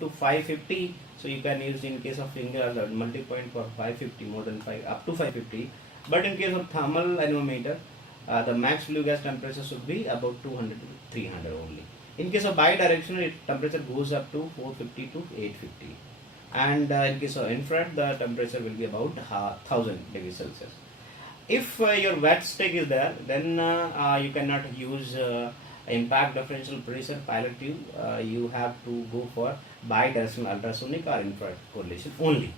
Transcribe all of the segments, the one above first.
to 550, so you can use in case of finger the multi-point for 550, more than 5 up to 550. But in case of thermal anemometer, the max flue gas temperature should be about 200 to 300 only. In case of bidirectional, temperature goes up to 450 to 850. And in case of infrared, the temperature will be about 1000 degrees Celsius. If your wet stick is there, then you cannot use impact differential pressure pilot tube. You have to go for bidirectional ultrasonic or infrared correlation only.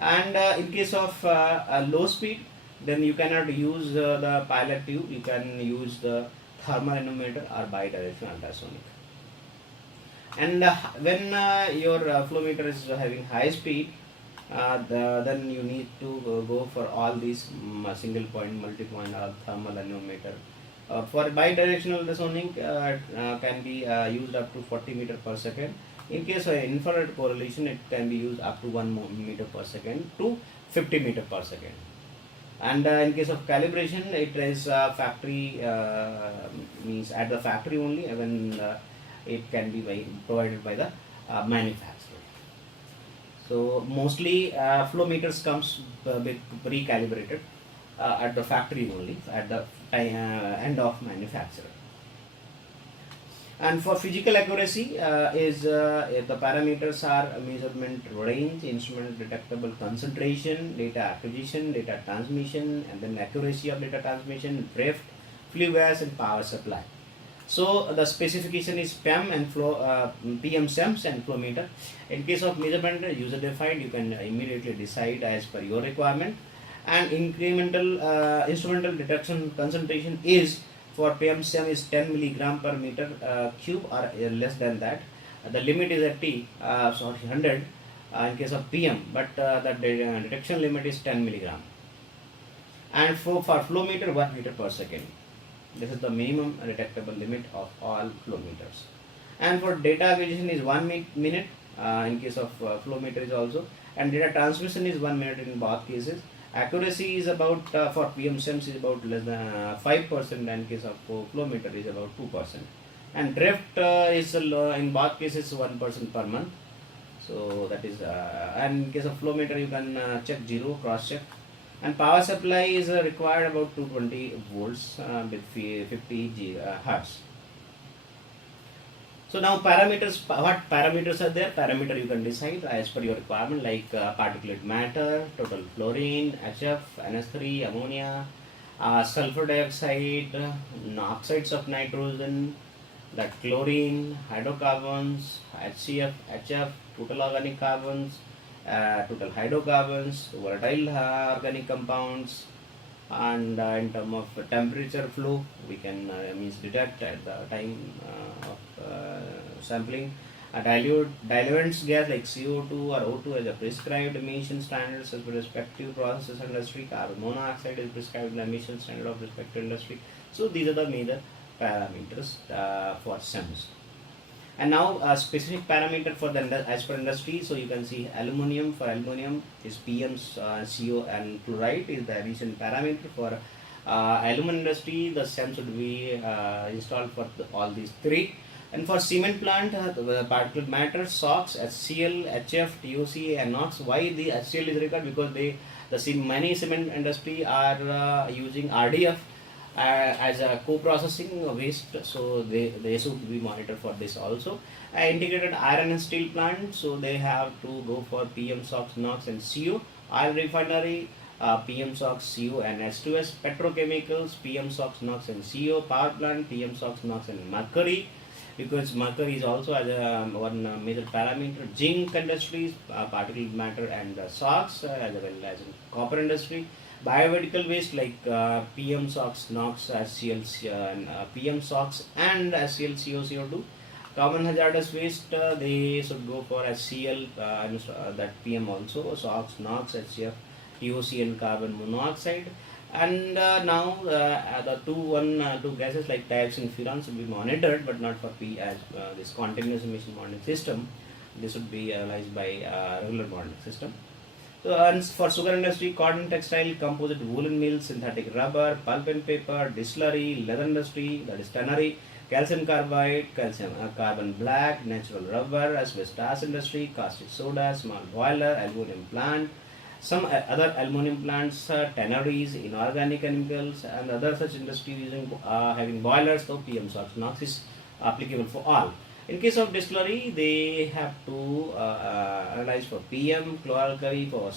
And in case of low speed, then you cannot use the pilot tube. You can use the thermal anemometer or bidirectional ultrasonic. And when your flow meter is having high speed, then you need to go for all these single point, multi point or thermal anemometer. For bidirectional ultrasonic can be used up to 40 meter per second. In case of infrared correlation, it can be used up to 1 meter per second to 50 meter per second. And in case of calibration, it is factory means at the factory only when it can be provided by the manufacturer. So mostly flow meters comes pre-calibrated at the factory only at the end of manufacturer. And for physical accuracy the parameters are measurement range, instrument detectable concentration, data acquisition, data transmission, and then accuracy of data transmission, drift, flue gas, and power supply. So the specification is PEM and PM SEMS and flow meter. In case of measurement user defined, you can immediately decide as per your requirement. And incremental instrumental detection concentration is for PM SEM is 10 milligram per meter cube or less than that. The limit is 100 in case of PM, but the detection limit is 10 milligram. And for flow meter, 1 meter per second. This is the minimum detectable limit of all flow meters. And for data acquisition is 1 minute in case of flow meter is also, and data transmission is 1 minute in both cases. Accuracy is about for PM SEMS is about less than 5%, and in case of flow meter is about 2%. And drift is in both cases 1% per month. So that is and in case of flow meter you can check zero, cross check. And power supply is required about 220 volts with 50 hertz. So now parameters, what parameters are there? Parameter you can decide as per your requirement, like particulate matter, total fluorine, HF, NS3, ammonia, sulfur dioxide, oxides of nitrogen, that chlorine, hydrocarbons, HCF, HF, total organic carbons, total hydrocarbons, volatile organic compounds, and in terms of temperature flow, we can means detect at the time of sampling. Diluents gas like CO2 or O2 as a prescribed emission standards as per respective processes industry. Carbon monoxide is prescribed emission standard of respective industry. So these are the major parameters for SEMS. And now specific parameter for the as per industry. So you can see aluminum. For aluminum is PM, CO, and chloride is the emission parameter. For aluminum industry, the SEM should be installed for all these three. And for cement plant, the particulate matter, SOx, HCl, HF, TOC, and NOx. Why the HCl is required? Because many cement industry are using RDF as a co-processing waste, so they should be monitored for this also. Integrated iron and steel plant, so they have to go for PM, SOx, NOx, and CO. Oil refinery, PM, SOx, CO, and H2S. Petrochemicals, PM, SOx, NOx, and CO. Power plant, PM, SOx, NOx, and mercury, because mercury is also as one major parameter. Zinc industries, particulate matter and SOx, as well as in copper industry. Biomedical waste like PM, SOx, NOx, HCl, and PM, SOx, and HCl, CO, CO2. Common hazardous waste, they should go for HCl, that PM also, SOx, NOx, HCF, TOC, and carbon monoxide. And now the two gases like dioxin, furan should be monitored, but not for P as this continuous emission monitoring system. This should be analyzed by regular monitoring system. So, and for sugar industry, cotton, textile, composite woolen mills, synthetic rubber, pulp and paper, distillery, leather industry, that is tannery, calcium carbide, calcium carbon black, natural rubber, asbestos industry, caustic soda, small boiler, aluminum plant, some other aluminum plants, tanneries, inorganic chemicals, and other such industries using having boilers. So PM SOx NOx is applicable for all. In case of distillery, they have to analyze for PM, chloralkali for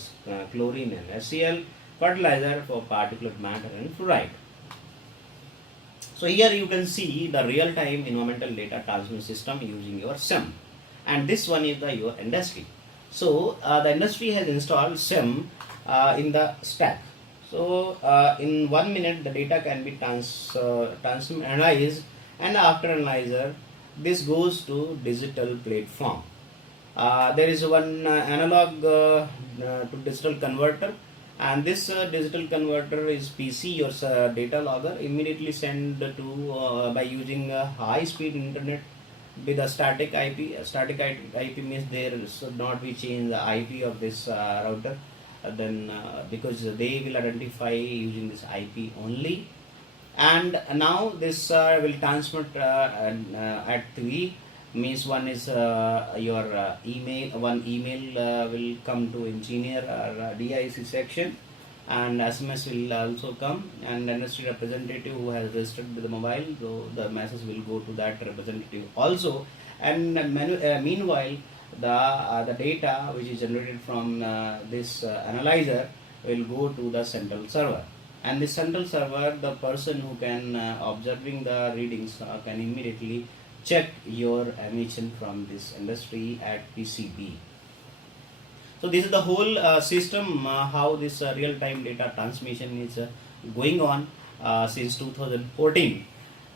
chlorine and HCl, fertilizer for particulate matter and fluoride. So here you can see the real-time environmental data transmission system using your SEM, and this one is the your industry. So the industry has installed SEM in the stack. So in 1 minute the data can be analyzed, and after analyzer this goes to digital platform. There is one analog to digital converter, and this digital converter is PC or data logger immediately sent to by using high speed internet with a static IP. Static IP means there should not be changed the IP of this router, then because they will identify using this IP only. And now this will transmit at three, means one is your email, one email will come to engineer or DIC section, and SMS will also come, and industry representative who has registered with the mobile, so the message will go to that representative also. And meanwhile the data which is generated from this analyzer will go to the central server, and the central server, the person who can observing the readings can immediately check your emission from this industry at PCB. So this is the whole system how this real-time data transmission is going on since 2014.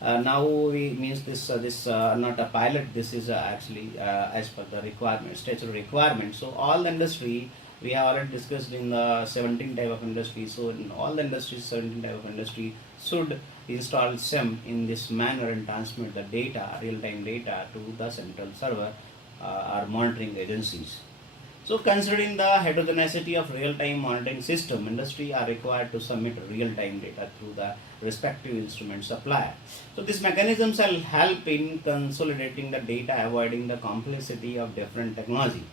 Now we means this not a pilot, this is actually as per the requirement, statutory requirement. So all the industry, we have already discussed in the 17 type of industry. So in all the industries, 17 type of industry should install SEM in this manner and transmit the data, real-time data, to the central server or monitoring agencies. So considering the heterogeneity of real-time monitoring system, industry are required to submit real-time data through the respective instrument supplier. So this mechanism shall help in consolidating the data, avoiding the complexity of different technology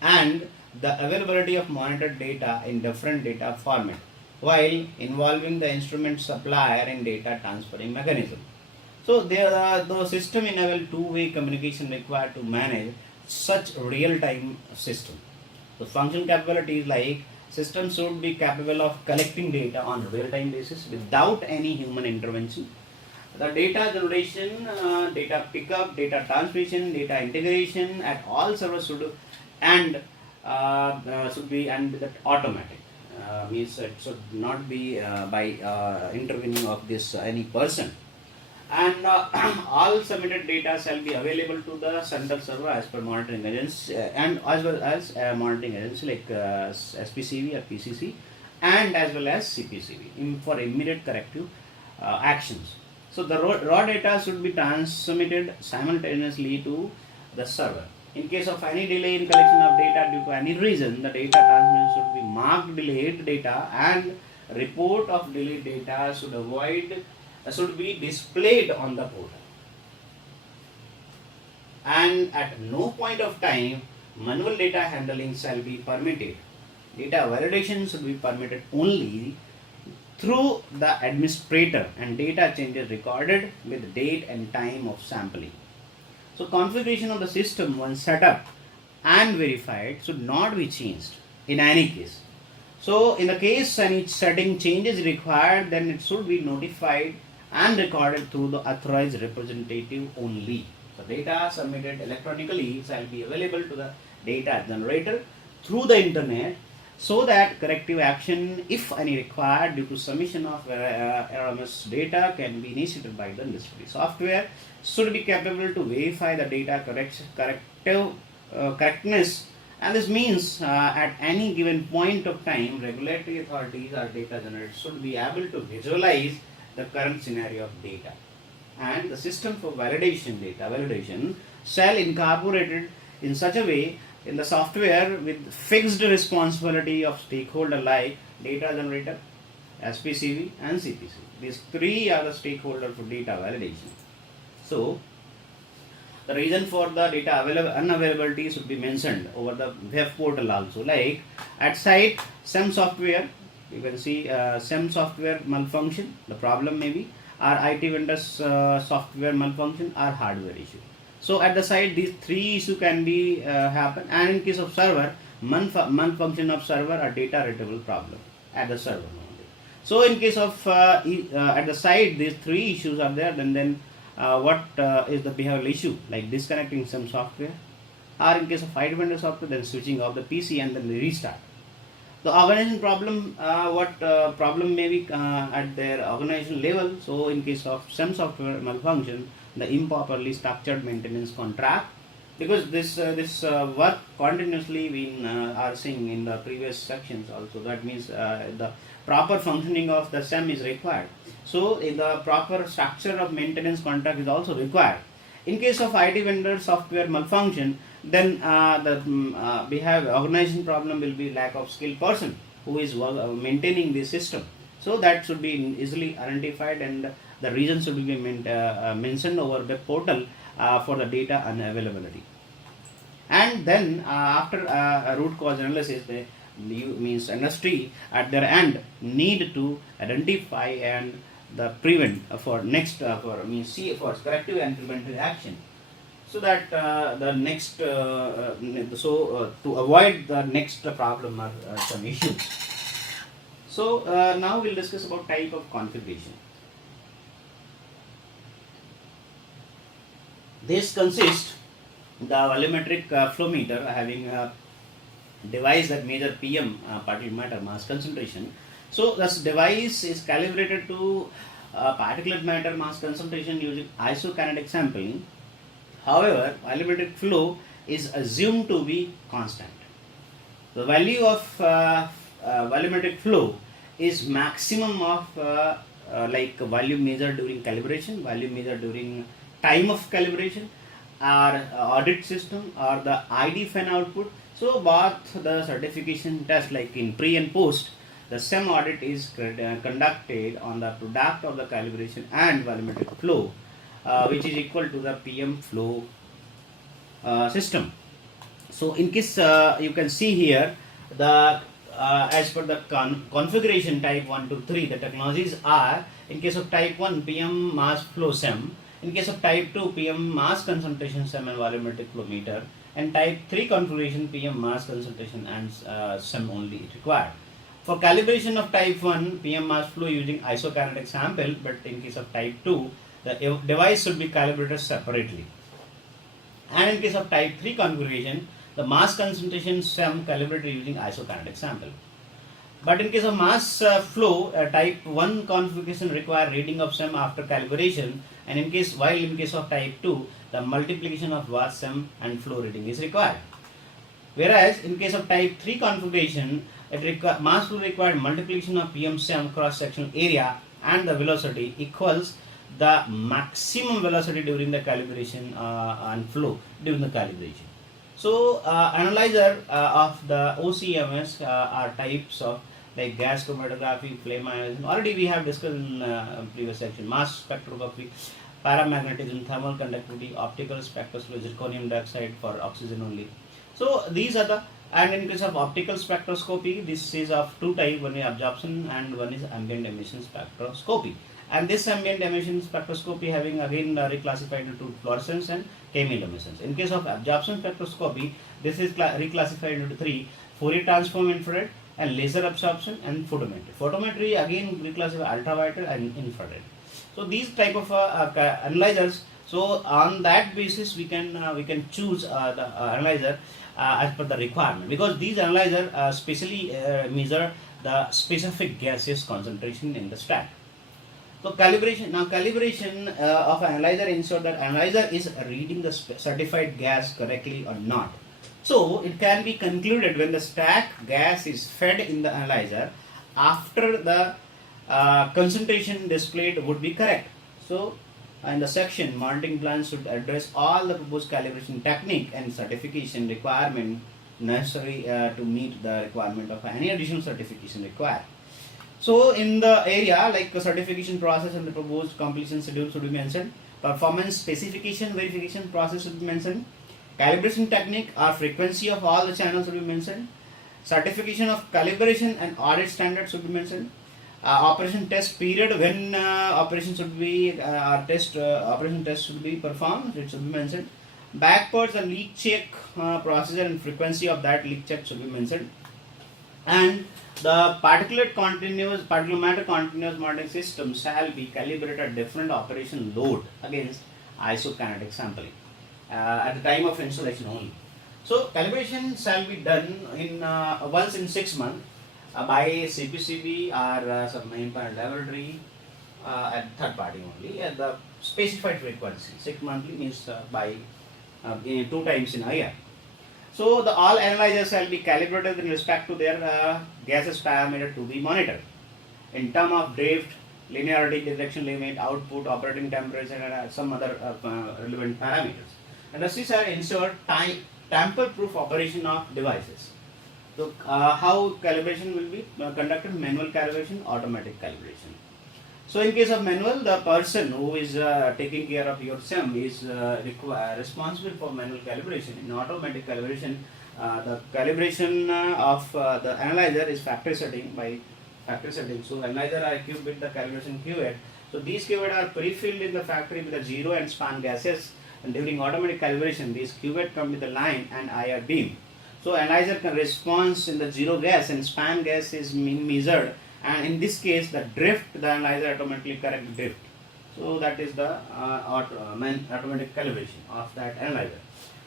and the availability of monitored data in different data format, while involving the instrument supplier in data transferring mechanism. So there are the system enable two-way communication required to manage such real-time system. The function capabilities like system should be capable of collecting data on real-time basis without any human intervention. The data generation, data pickup, data transmission, data integration at all servers should be that automatic. Means it should not be by intervening of this any person. And all submitted data shall be available to the central server as per monitoring agency and as well as monitoring agency like SPCV or PCC, and as well as CPCV for immediate corrective actions. So the raw data should be transmitted simultaneously to the server. In case of any delay in collection of data due to any reason, the data transmission should be marked delayed data, and report of delayed data should be displayed on the portal. And at no point of time manual data handling shall be permitted. Data validation should be permitted only through the administrator, and data changes recorded with date and time of sampling. So configuration of the system once set up and verified should not be changed in any case. So in the case any setting change is required, then it should be notified and recorded through the authorized representative only. So data submitted electronically shall be available to the data generator through the internet, so that corrective action, if any required due to submission of erroneous data, can be initiated by the industry. Software should be capable to verify the data correctness, and this means at any given point of time, regulatory authorities or data generators should be able to visualize the current scenario of data, and the system for validation shall incorporated in such a way in the software with fixed responsibility of stakeholder like data generator, SPCV and CPCV. These three are the stakeholders for data validation. So the reason for the data unavailability should be mentioned over the web portal also. Like at site SEM software, you can see SEM software malfunction, the problem may be, or IT vendors software malfunction or hardware issue. So at the site these three issues can be happen, and in case of server, malfunction of server or data retrieval problem at the server only. So in case of at the site these three issues are there, then what is the behavioral issue, like disconnecting some software, or in case of IT vendor software, then switching off the PC and then restart. The organization problem, what problem may be at their organization level. So in case of some software malfunction, the improperly structured maintenance contract, because this work continuously we are seeing in the previous sections also. That means the proper functioning of the SEM is required. So the proper structure of maintenance contract is also required. In case of IT vendor software malfunction, then we have organization problem will be lack of skilled person who is maintaining the system. So that should be easily identified, and the reason should be mentioned over the portal for the data unavailability. And then after root cause analysis, the means industry at their end need to identify and the prevent for next for means see for corrective and preventive action, so that the next to avoid the next problem or some issues. So now we'll discuss about type of configuration. This consists the volumetric flow meter having a device that measure PM particulate matter mass concentration. So this device is calibrated to particulate matter mass concentration using isokinetic sampling. However, volumetric flow is assumed to be constant. The value of volumetric flow is maximum of like volume measured during calibration, volume measured during time of calibration, or audit system, or the ID fan output. So both the certification test, like in pre and post, the SEM audit is conducted on the product of the calibration and volumetric flow, which is equal to the PM flow system. So in case you can see here the as per the configuration type 1 to 3, the technologies are: in case of type 1 PM mass flow SEM, in case of type 2 PM mass concentration SEM and volumetric flow meter, and type 3 configuration PM mass concentration and SEM only is required. For calibration of type 1 PM mass flow using isokinetic sample, but in case of type 2, the device should be calibrated separately. And in case of type 3 configuration, the mass concentration SEM calibrated using isokinetic sample. But in case of mass flow, type 1 configuration require reading of SEM after calibration, and in case of type 2, the multiplication of watt SEM and flow reading is required. Whereas in case of type 3 configuration, mass flow required multiplication of PM SEM cross sectional area and the velocity equals the maximum velocity during the calibration and flow during the calibration. So analyzer of the OCEMS are types of like gas chromatography, flame ionization. Already we have discussed in previous section: mass spectroscopy, paramagnetism, thermal conductivity, optical spectroscopy, zirconium dioxide for oxygen only. So these are the, and in case of optical spectroscopy, this is of two types: one is absorption and one is ambient emission spectroscopy. And this ambient emission spectroscopy having again reclassified into fluorescence and chemiluminescence. In case of absorption spectroscopy, this is reclassified into three: Fourier transform infrared, and laser absorption, and photometry. Photometry again reclassified ultraviolet and infrared. So these type of analyzers. So on that basis, we can choose the analyzer as per the requirement, because these analyzer specially measure the specific gaseous concentration in the stack. So calibration of analyzer ensure that analyzer is reading the certified gas correctly or not. So it can be concluded when the stack gas is fed in the analyzer after the concentration displayed would be correct. So in the section, monitoring plans should address all the proposed calibration technique and certification requirement necessary to meet the requirement of any additional certification required. So in the area like the certification process and the proposed completion schedule should be mentioned. Performance specification verification process will be mentioned. Calibration technique or frequency of all the channels will be mentioned. Certification of calibration and audit standards will be mentioned. Operation test period, when operation should be operation test should be performed, it should be mentioned. Backwards and leak check procedure and frequency of that leak check should be mentioned. And the particulate matter continuous monitoring system shall be calibrated at different operation load against isokinetic sampling at the time of installation only. So calibration shall be done in once in 6 months by CPCB or some main panel laboratory at third party only at the specified frequency. 6 monthly means by 2 times in a year. So the all analyzers shall be calibrated in respect to their gases parameter to be monitored in term of drift, linearity, direction limit, output, operating temperature, and some other relevant parameters. And thus shall ensure tamper-proof operation of devices. So how calibration will be conducted? Manual calibration, automatic calibration. So in case of manual, the person who is taking care of your SEM is responsible for manual calibration. In automatic calibration, the calibration of the analyzer is factory setting by factory setting. So analyzer are equipped with the calibration cuvette. So these cuvette are pre-filled in the factory with the zero and span gases. And during automatic calibration, these cuvette come with the line and IR beam. So analyzer can respond in the zero gas and span gas is measured. And in this case, the drift, the analyzer automatically correct drift. So that is the automatic calibration of that analyzer.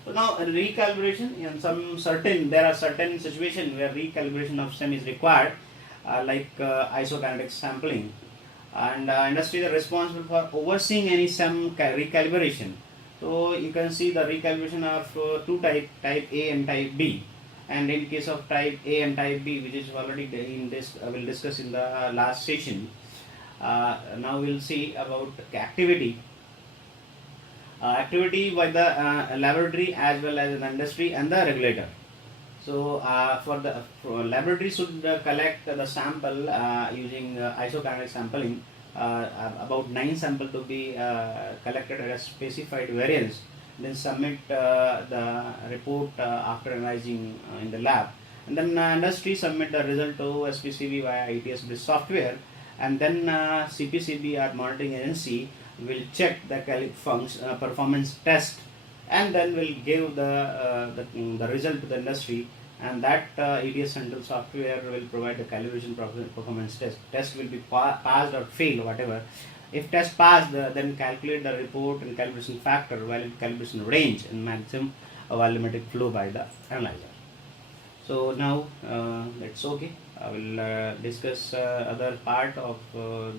So now recalibration in there are certain situations where recalibration of SEM is required, like isokinetic sampling, and industry is responsible for overseeing any SEM recalibration. So you can see the recalibration of two type A and type B. And in case of type A and type B, which is already in this, I will discuss in the last session. Now we'll see about activity. Activity by the laboratory as well as the industry and the regulator. So for laboratory should collect the sample using isokinetic sampling. About 9 samples to be collected at a specified variance. Then submit the report after analyzing in the lab, and then industry submit the result to SPCB via ITS-based software, and then CPCB or monitoring agency will check the performance test, and then will give the result to the industry, and that EDS central software will provide the calibration performance test. Test will be passed or failed, whatever. If test passed, then calculate the report and calibration factor, valid calibration range, and maximum volumetric flow by the analyzer. So now it's okay. I will discuss other part of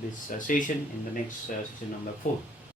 this session in the next session number 4.